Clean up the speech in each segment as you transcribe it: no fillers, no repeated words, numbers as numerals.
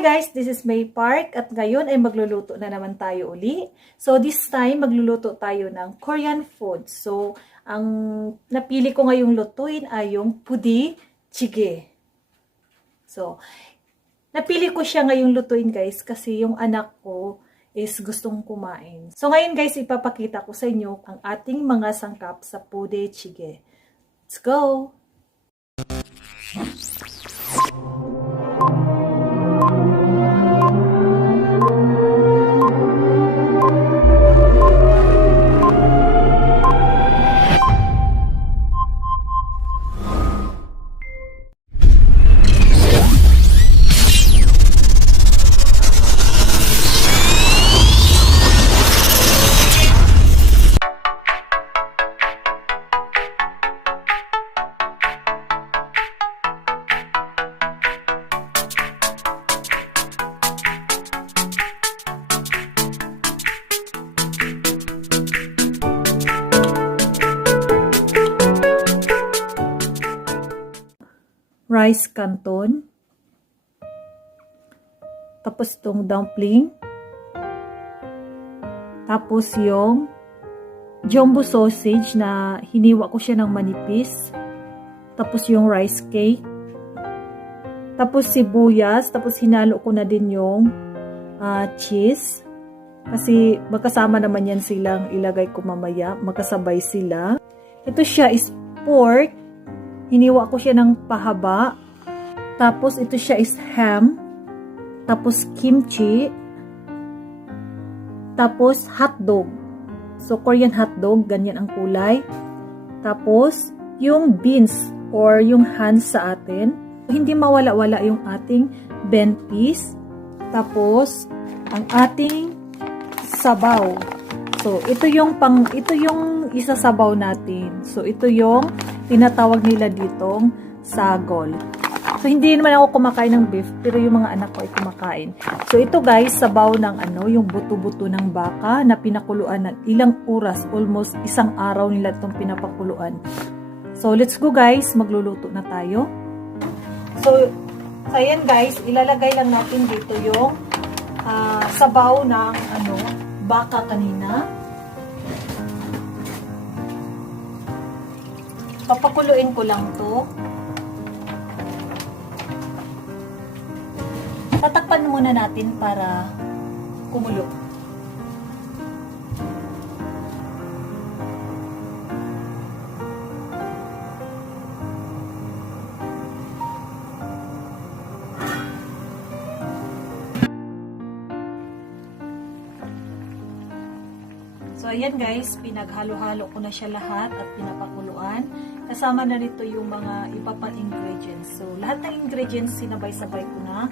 Hi guys, this is May Park at ngayon ay magluluto na naman tayo uli. So this time magluluto tayo ng Korean food. So ang napili ko ngayong lutuin ay yung budae-jjigae. So napili ko siya ngayong lutuin guys kasi yung anak ko is gustong kumain. So ngayon guys, ipapakita ko sa inyo ang ating mga sangkap sa budae-jjigae. Let's go! Rice canton, tapos itong dumpling, tapos yung jumbo sausage na hiniwa ko siya ng manipis, tapos yung rice cake, tapos sibuyas, tapos hinalo ko na din yung cheese, kasi magkasama naman yan silang ilagay ko mamaya, magkasabay sila. Ito siya is pork, hiniwa ko siya ng pahaba. Tapos ito siya is ham. Tapos kimchi. Tapos hotdog. So Korean hotdog, ganyan ang kulay. Tapos yung beans or yung hands sa atin. Hindi mawala-wala yung ating bent piece. Tapos ang ating sabaw. So ito yung isasabaw natin. So ito yung tinatawag nila ditong sagol. So hindi naman ako kumakain ng beef, pero yung mga anak ko ay kumakain. So ito guys, sabaw ng yung buto-buto ng baka na pinakuluan ng ilang oras, almost isang araw nila itong pinapakuluan. So let's go guys, magluluto na tayo. So ayan guys, ilalagay lang natin dito yung sabaw ng baka kanina. Papakuluin ko lang to. Tatakpan muna natin para kumulo. So ayan guys, pinaghalo-halo ko na siya lahat at pinapakuluan. Kasama na nito yung mga iba pang ingredients. So, lahat ng ingredients, sinabay-sabay ko na.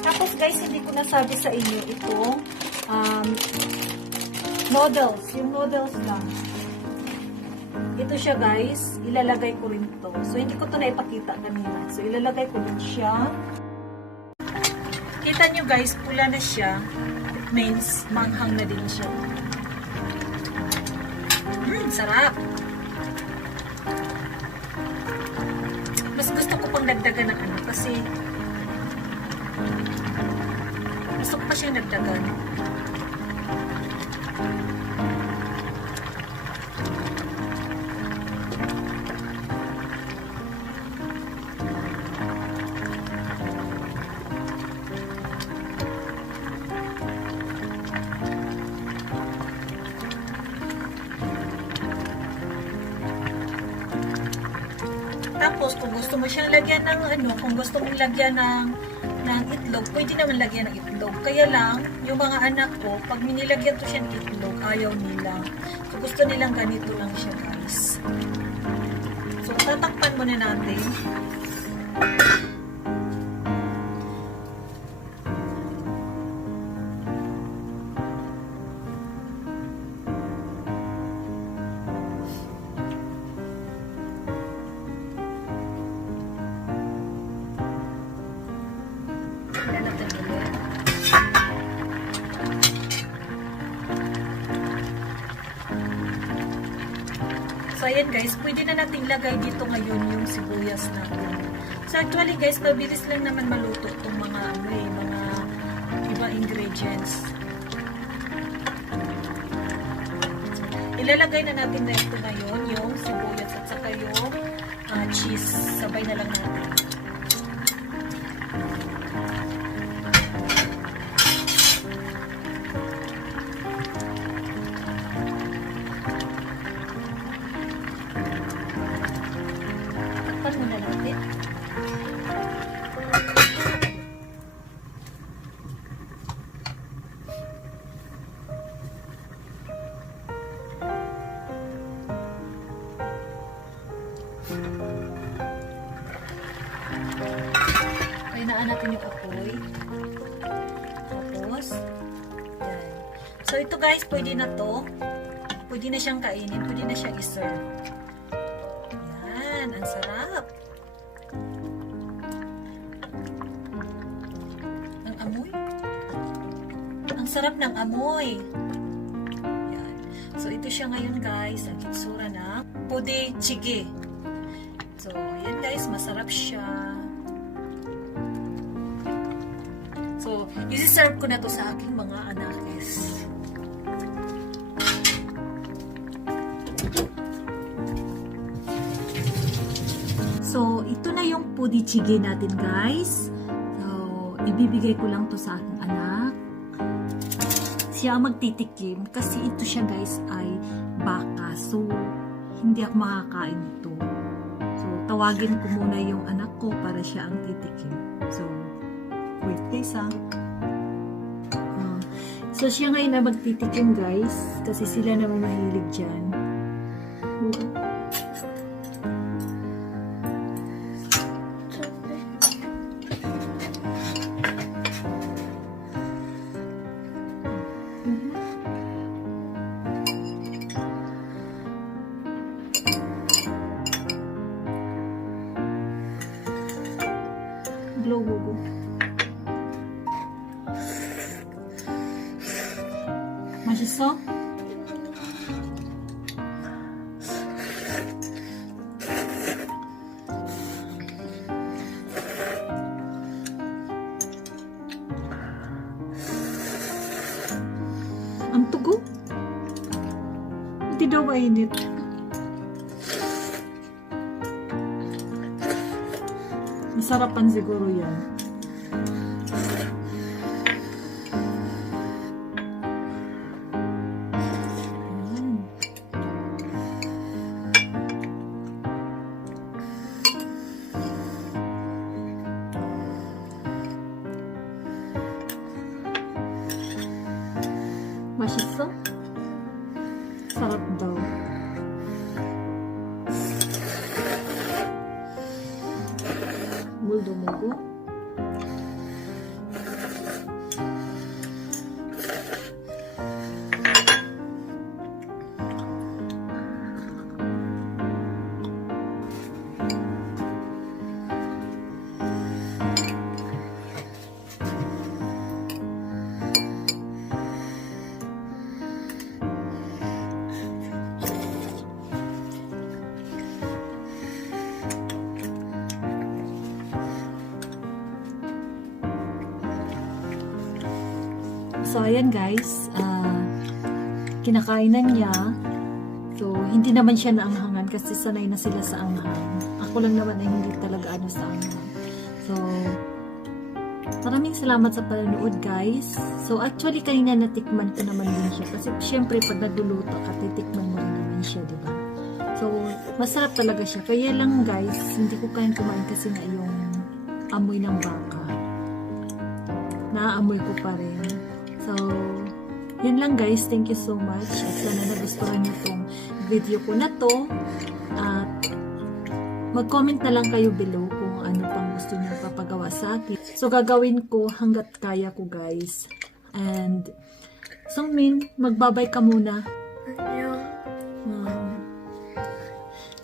Tapos, guys, hindi ko nasabi sa inyo itong noodles. Yung noodles lang. Ito siya, guys. Ilalagay ko rin to. So, hindi ko to naipakita kanina. So, ilalagay ko din siya. Kita nyo, guys, pula na siya. It means manghang na din siya. Sarap! Mas gusto ko pang dagdagan ng kasi gusto ko pa siyang dagdagan. Tapos, kung gusto mo siyang lagyan ng kung gusto mong lagyan ng itlog, pwede naman lagyan ng itlog. Kaya lang, yung mga anak ko, pag minilagyan to siya ng itlog, ayaw nila. So, gusto nilang ganito lang siya, guys. So, tatakpan muna natin. So, ayan guys, pwede na nating lagay dito ngayon yung sibuyas natin. So actually guys, mabilis lang naman maluto itong mga mga ibang ingredients. Ilalagay na natin na ito ngayon, yung sibuyas at saka yung cheese. Sabay na lang natin. Takpan muna natin. Kainaan natin yung apoy. Tapos, yan. So, ito guys, pwede na to. Pwede na siyang kainin. Pwede na siyang iserve. Yan, ang sarap. Ang amoy. Ang sarap ng amoy. Yan. So, ito siya ngayon guys. Ang itsura ng budae-jjigae. So, yan guys, masarap siya. So, isi-serve ko na to sa aking mga anakes. So, ito na yung budae-jjigae natin guys. So, ibibigay ko lang to sa aking anak. Siya ang magtitikim kasi ito siya guys ay baka. So, hindi ako makakain ito. So, tawagin ko muna yung anak ko para siya ang titikim. So, wait guys ha. So, siya ngayon na magtitikim guys kasi sila naman mahilig dyan. Globo. 맛있어? Ang tugo? Hindi daw mainit. Masarapan siguro yan. 맛있어? sarap daw. 물도 먹고. So, ayan guys, kinakainan niya. So, hindi naman siya naanghangan kasi sanay na sila sa anghang. Ako lang naman ay hindi talaga ano sa anghang. So, maraming salamat sa panonood guys. So, actually kanina natikman ko naman din siya. Kasi syempre pag nagluluto ka, titikman mo rin naman siya, diba? So, masarap talaga siya. Kaya lang guys, hindi ko kayang kumain kasi nga yung amoy ng baka. Naaamoy ko pa rin. So, yun lang guys. Thank you so much. At sana nagustuhan niyo tong video ko na to. At mag-comment na lang kayo below kung ano pang gusto niyo papagawa sa akin. So, gagawin ko hanggat kaya ko guys. And, Sungmin, magbabay ka muna.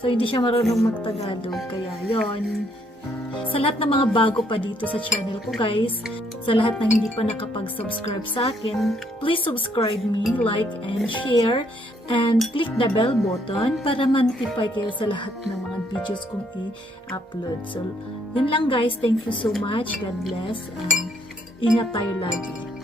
So, hindi siya marunong magtagalog. Kaya, yon. Sa lahat ng mga bago pa dito sa channel ko guys, sa lahat ng hindi pa nakapag-subscribe sa akin, please subscribe me, like and share, and click the bell button para ma-notify kayo sa lahat ng mga videos kong i-upload. So, yun lang guys. Thank you so much. God bless. And ingat tayo lagi.